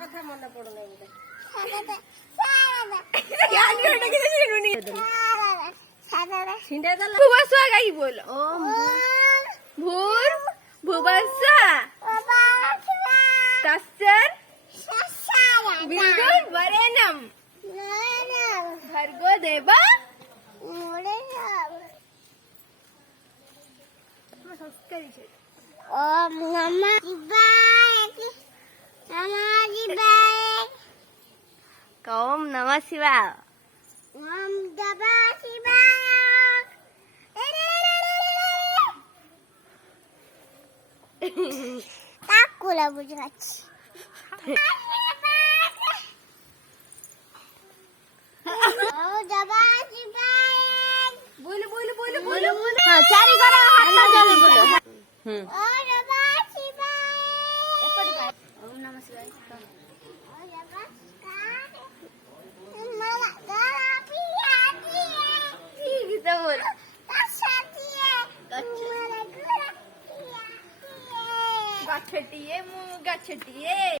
କଥା ମନେ ପଡୁନାହିଁ भुवस्वा गाई बोल ओम भूर भुवस्वा तस्सर बिल्कुल वरेण्यम भर्गो देवा संस्कारी छे ओम नमः शिवाय ओम नमः शिवाय ओम नमः शिवाय ताकुला बुझाची ओम नमः शिवाय बोल बोल बोल बोल हां चारी करा हाथ जोड़े बोलो ओम नमः शिवाय ओम नमः शिवाय बोल गाछटिए मु गाछटिए